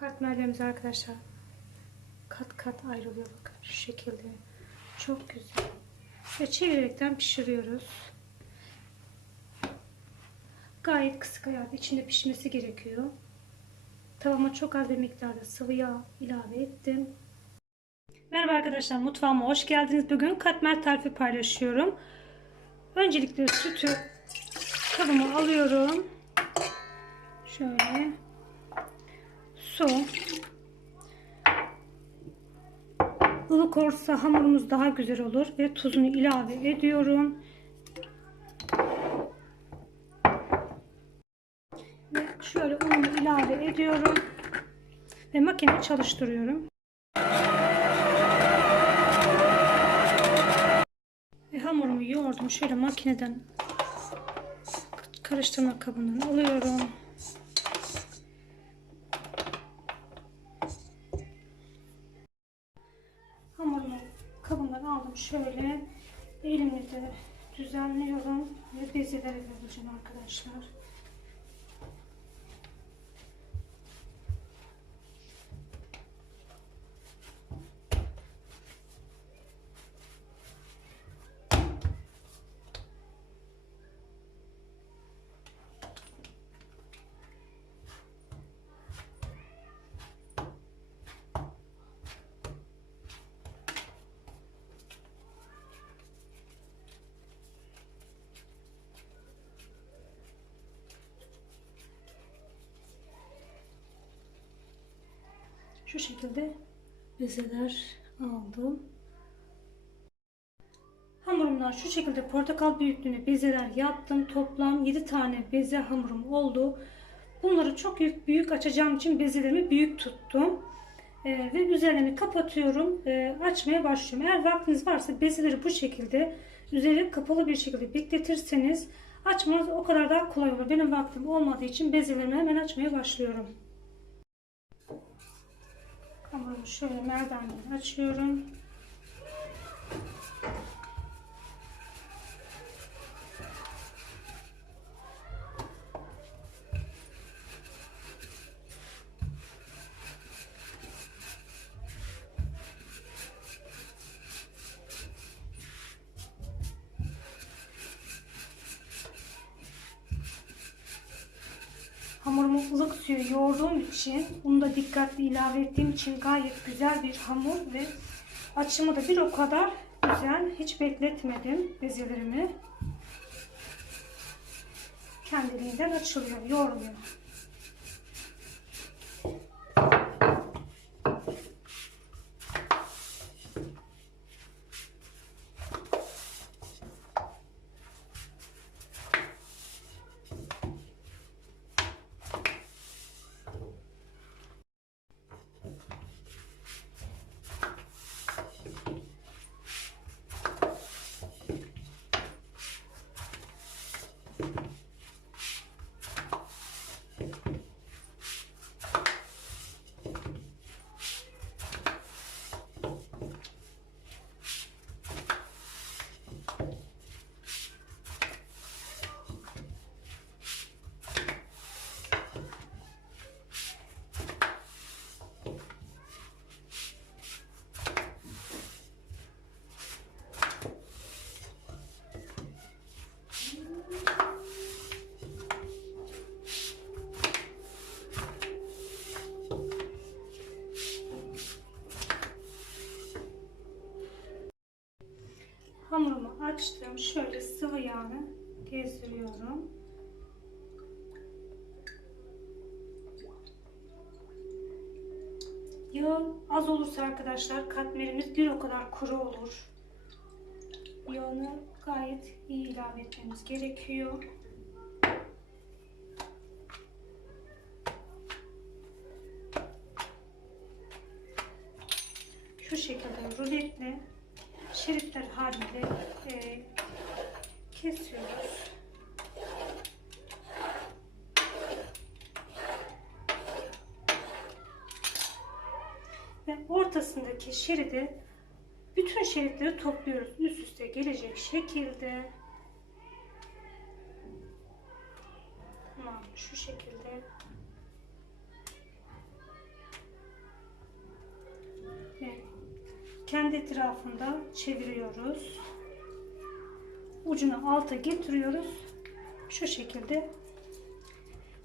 Katmerlerimiz arkadaşlar kat kat ayrılıyor bakın şu şekilde. Çok güzel. Ve çevirerekten pişiriyoruz. Gayet kısık ayarda içinde pişmesi gerekiyor. Tavama çok az bir miktarda sıvı yağ ilave ettim. Merhaba arkadaşlar mutfağıma hoş geldiniz. Bugün katmer tarifi paylaşıyorum. Öncelikle sütü kabıma alıyorum. Şöyle su ılık olursa hamurumuz daha güzel olur ve tuzunu ilave ediyorum. Ve şöyle unumu ilave ediyorum ve makineyi çalıştırıyorum. Ve hamurumu yoğurdum. Şöyle makineden karıştırma kabından alıyorum. Elimle de düzenliyorum ve bezelere vereceğim arkadaşlar. Şu şekilde bezeler aldım. Hamurumdan şu şekilde portakal büyüklüğünde bezeler yaptım. Toplam 7 tane beze hamurum oldu. Bunları çok büyük, büyük açacağım için bezelerimi büyük tuttum. Ee, ve üzerini kapatıyorum. Ee, açmaya başlıyorum. Eğer vaktiniz varsa bezeleri bu şekilde üzeri kapalı bir şekilde bekletirseniz açmanız o kadar daha kolay olur. Benim vaktim olmadığı için bezelerimi hemen açmaya başlıyorum. Hamurumu şöyle merdane açıyorum. Ilık suya yoğurduğum için, bunu da dikkatli ilave ettiğim için gayet güzel bir hamur ve açımı da bir o kadar güzel. Hiç bekletmedim bezelerimi. Kendiliğinden açılıyor, yoğruluyor. Hamurumu açtım. Şöyle sıvı yağını gezdiriyorum. Yağ az olursa arkadaşlar katmerimiz bir o kadar kuru olur. Yağını gayet iyi ilave etmemiz gerekiyor. Şu şekilde ruletle şeritler halinde e, kesiyoruz. ortasındaki şeridi bütün şeritleri topluyoruz üst üste gelecek şekilde. Tamam şu şekilde. Evet. Kendi etrafında çeviriyoruz. Ucunu alta getiriyoruz. Şu şekilde.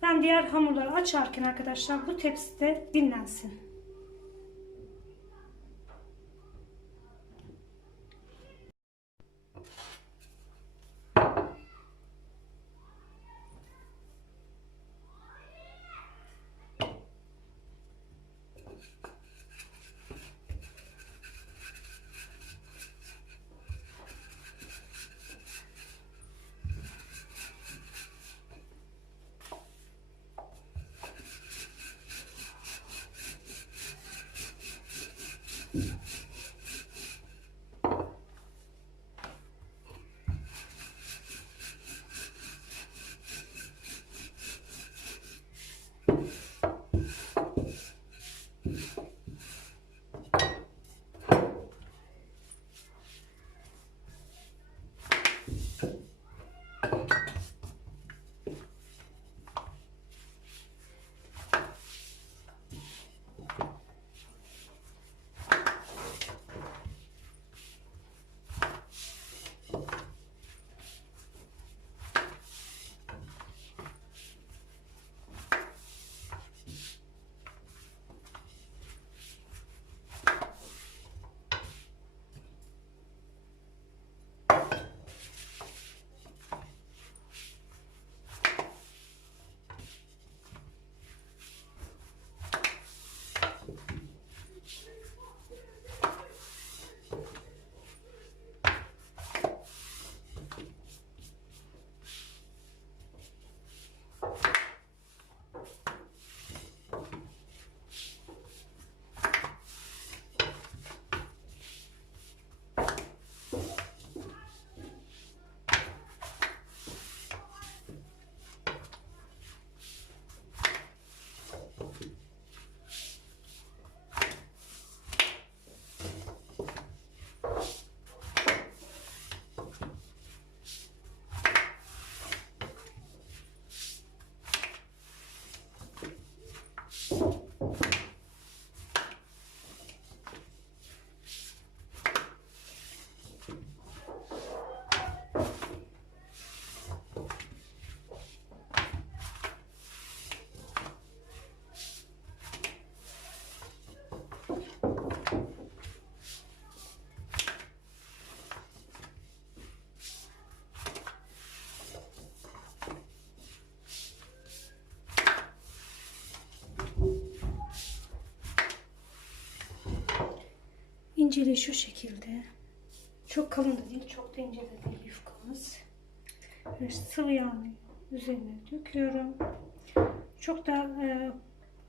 Ben diğer hamurları açarken arkadaşlar bu tepside dinlensin. İnceliği şu şekilde. Çok kalın da değil, çok da ince de değil yufkamız. Böyle sıvı yağını üzerine döküyorum. Çok da e,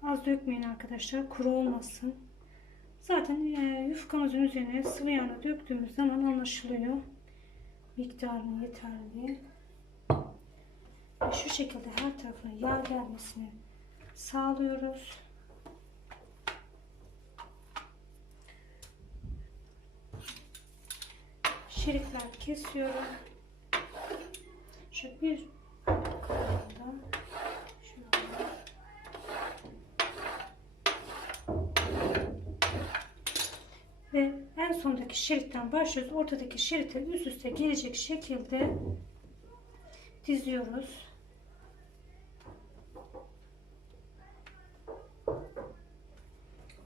az dökmeyin arkadaşlar, kuru olmasın. Zaten e, yufkamızın üzerine sıvı yağını döktüğümüz zaman anlaşılıyor. Miktarını yeterli. Şu şekilde her tarafına yağ gelmesini sağlıyoruz. Şeritler kesiyorum. Şu bir şöyle. Ve en sondaki şeritten başlıyoruz. Ortadaki şerite üst üste gelecek şekilde diziyoruz.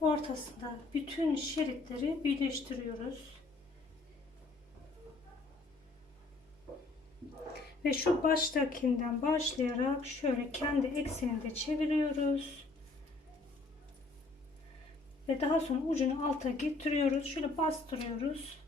Ortasında bütün şeritleri birleştiriyoruz. Ve şu baştakinden başlayarak şöyle kendi ekseninde çeviriyoruz. Ve daha sonra ucunu alta getiriyoruz. Şöyle bastırıyoruz.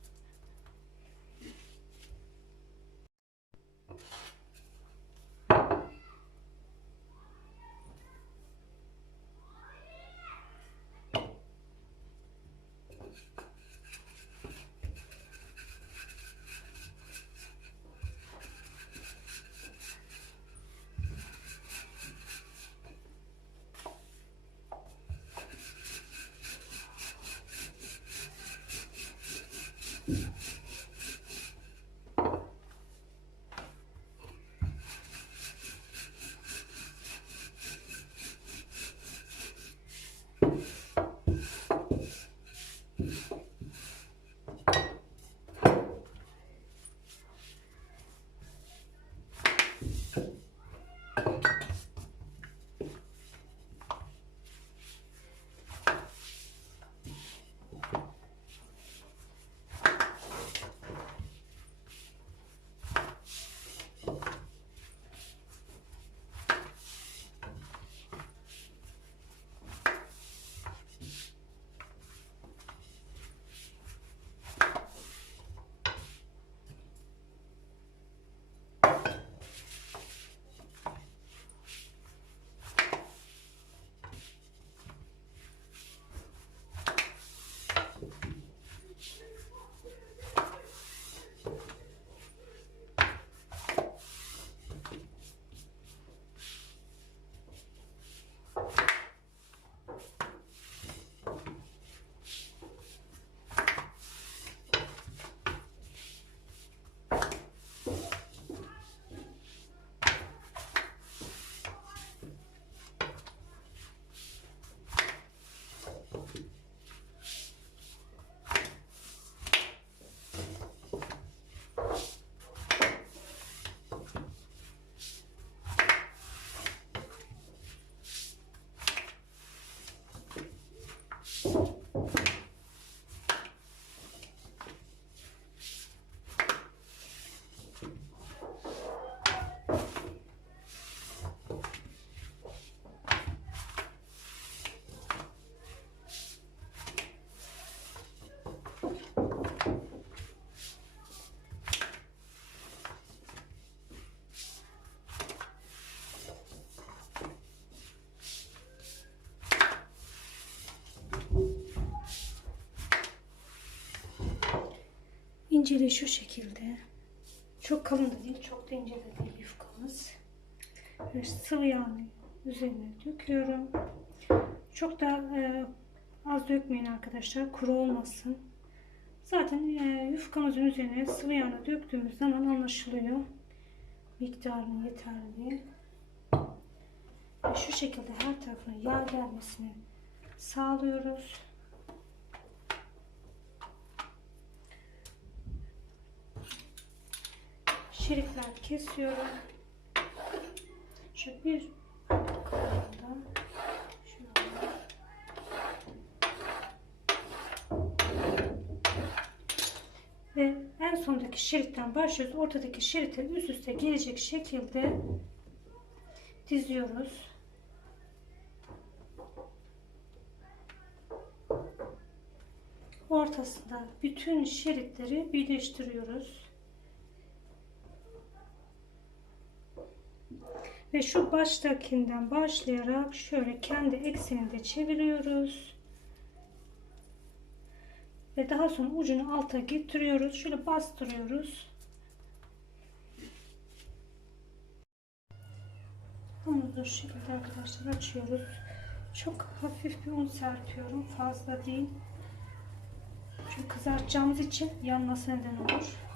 İnceliği şu şekilde. Çok kalın da değil, çok da ince de değil yufkamız. Böyle sıvı yağını üzerine döküyorum. Çok da e, az dökmeyin arkadaşlar, kuru olmasın. Zaten e, yufkamızın üzerine sıvı yağını döktüğümüz zaman anlaşılıyor. Miktarını yeterli. Ve şu şekilde her tarafına yağ gelmesini sağlıyoruz. Şeritler kesiyorum. Şu bir. Ve en sondaki şeritten başlıyoruz. Ortadaki şerite üst üste gelecek şekilde diziyoruz. Ortasında bütün şeritleri birleştiriyoruz. Ve şu baştakinden başlayarak şöyle kendi ekseninde çeviriyoruz. Ve daha sonra ucunu alta getiriyoruz. Şöyle bastırıyoruz. Hamuru şu şekilde arkadaşlar açıyoruz. Çok hafif bir un serpiyorum. Fazla değil. Çünkü kızartacağımız için yanması neden olur.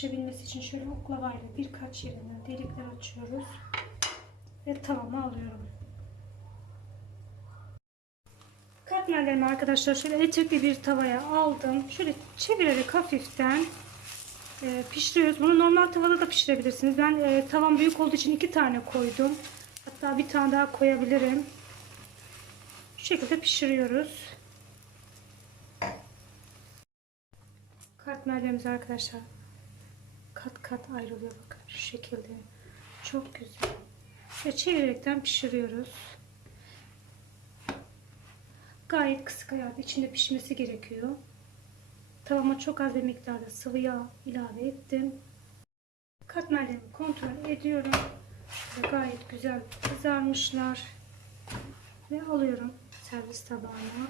Pişebilmesi için şöyle oklavayla birkaç yerinden delikler açıyoruz ve tavama alıyorum. Katmerlerimi arkadaşlar şöyle elektrikli bir tavaya aldım. Şöyle çevirerek hafiften e, pişiriyoruz. Bunu normal tavada da pişirebilirsiniz. Ben e, tavam büyük olduğu için iki tane koydum. Hatta bir tane daha koyabilirim. Şu şekilde pişiriyoruz. Katmerlerimiz arkadaşlar kat kat ayrılıyor bakın şu şekilde. Çok güzel. Ve çevirerekten pişiriyoruz. Gayet kısık ayarda içinde pişmesi gerekiyor. Tavama çok az bir miktarda sıvı yağ ilave ettim. Katmerlerimi kontrol ediyorum. Ve gayet güzel kızarmışlar. Ve alıyorum servis tabağına.